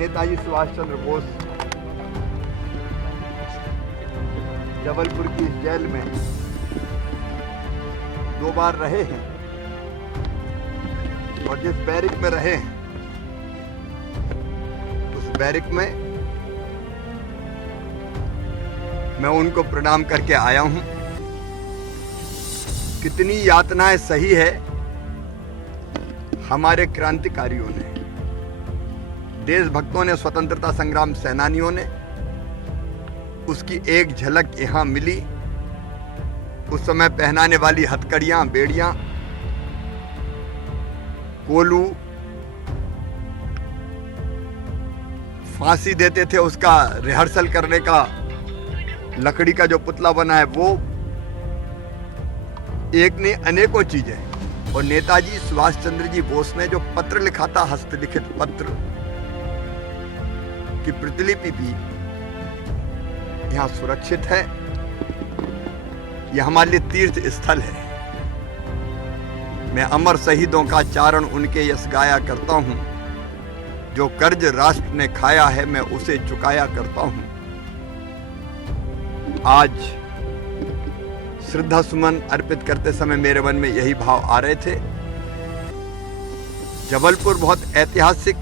नेताजी सुभाष चंद्र बोस जबलपुर की इस जेल में 2 बार रहे हैं और जिस बैरिक में रहे हैं उस बैरिक में मैं उनको प्रणाम करके आया हूं। कितनी यातनाएं सही है हमारे क्रांतिकारियों ने, देशभक्तों ने, स्वतंत्रता संग्राम सेनानियों ने। उसकी एक झलक यहां मिली। उस समय पहनाने वाली हथकड़ियां, बेड़ियां, कोलू, फांसी देते थे उसका रिहर्सल करने का, लकड़ी का जो पुतला बना है वो, एक ने अनेकों चीजें। और नेताजी सुभाष चंद्र जी बोस ने जो पत्र लिखा था, हस्तलिखित पत्र की प्रतिलिपि भी यहां सुरक्षित है। यह हमारे लिए तीर्थ स्थल है। मैं अमर शहीदों का चारण उनके यश गाया करता हूं। जो कर्ज राष्ट्र ने खाया है मैं उसे चुकाया करता हूं। आज श्रद्धा सुमन अर्पित करते समय मेरे मन में यही भाव आ रहे थे। जबलपुर बहुत ऐतिहासिक,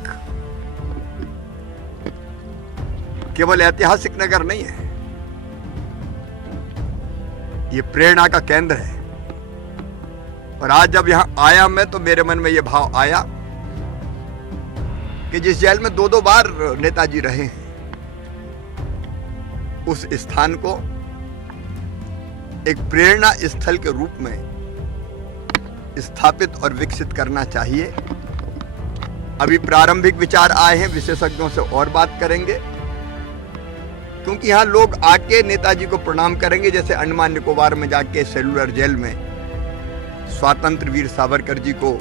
केवल ऐतिहासिक नगर नहीं है, ये प्रेरणा का केंद्र है। और आज जब यहां आया मैं तो मेरे मन में यह भाव आया कि जिस जेल में 2-2 बार नेताजी रहे हैं, उस स्थान को एक प्रेरणा स्थल के रूप में स्थापित और विकसित करना चाहिए। अभी प्रारंभिक विचार आए हैं, विशेषज्ञों से और बात करेंगे, क्योंकि यहां लोग आके नेताजी को प्रणाम करेंगे, जैसे अंडमान निकोबार में जाके सेलुलर जेल में स्वतंत्र वीर सावरकर जी को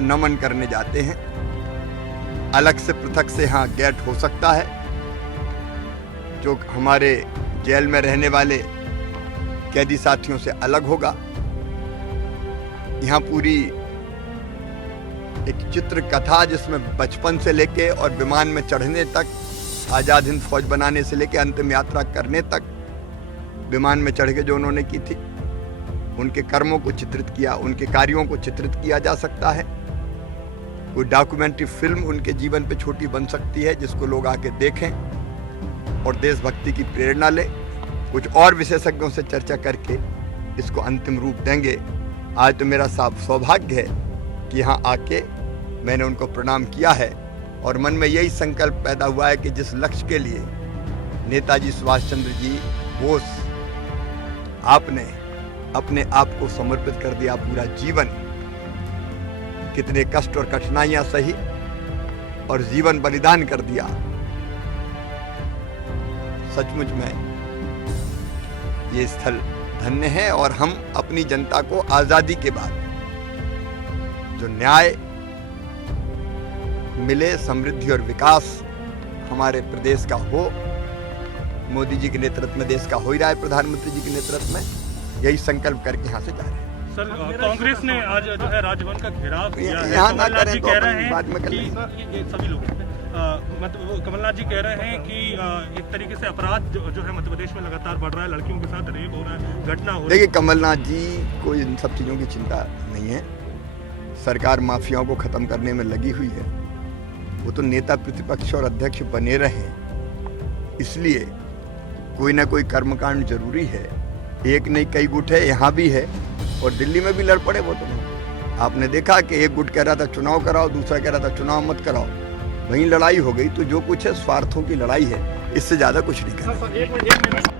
नमन करने जाते हैं। अलग से, पृथक से यहां गेट हो सकता है जो हमारे जेल में रहने वाले कैदी साथियों से अलग होगा। यहां पूरी एक चित्र कथा, जिसमें बचपन से लेके और विमान में चढ़ने तक, आजाद हिंद फौज बनाने से लेके अंतिम यात्रा करने तक विमान में चढ़ के जो उन्होंने की थी, उनके कर्मों को चित्रित किया, उनके कार्यों को चित्रित किया जा सकता है। कोई डॉक्यूमेंट्री फिल्म उनके जीवन पे छोटी बन सकती है, जिसको लोग आके देखें और देशभक्ति की प्रेरणा लें। कुछ और विशेषज्ञों से चर्चा करके इसको अंतिम रूप देंगे। आज तो मेरा साफ सौभाग्य है कि यहाँ आके मैंने उनको प्रणाम किया है और मन में यही संकल्प पैदा हुआ है कि जिस लक्ष्य के लिए नेताजी सुभाष चंद्र जी बोस आपने अपने आप को समर्पित कर दिया, पूरा जीवन, कितने कष्ट और कठिनाइयां सही और जीवन बलिदान कर दिया। सचमुच में ये स्थल धन्य है। और हम अपनी जनता को आजादी के बाद जो न्याय मिले, समृद्धि और विकास हमारे प्रदेश का हो, मोदी जी के नेतृत्व में देश का हो ही रहा है, प्रधानमंत्री जी के नेतृत्व में, यही संकल्प करके यहाँ से जा रहे हैं। सर, कांग्रेस ने आज जो है राजभवन का घेराव किया है। यहाँ ना करें तो कह रहे हैं बाद में कर लेंगे। ये सभी लोग मतलब कमलनाथ जी कह रहे हैं कि एक तरीके से अपराध जो है मध्य प्रदेश में लगातार बढ़ रहा है, लड़कियों के साथ रेप हो रहा है, घटना हो रही है। देखिए, कमलनाथ जी को इन सब चीज़ों की चिंता नहीं है। सरकार माफियाओं को खत्म करने में लगी हुई है। वो तो नेता प्रतिपक्ष और अध्यक्ष बने रहे, इसलिए कोई ना कोई कर्मकांड जरूरी है। एक नहीं कई गुट है, यहाँ भी है और दिल्ली में भी लड़ पड़े वो। तो आपने देखा कि एक गुट कह रहा था चुनाव कराओ, दूसरा कह रहा था चुनाव मत कराओ, वहीं लड़ाई हो गई। तो जो कुछ है स्वार्थों की लड़ाई है, इससे ज्यादा कुछ नहीं करना।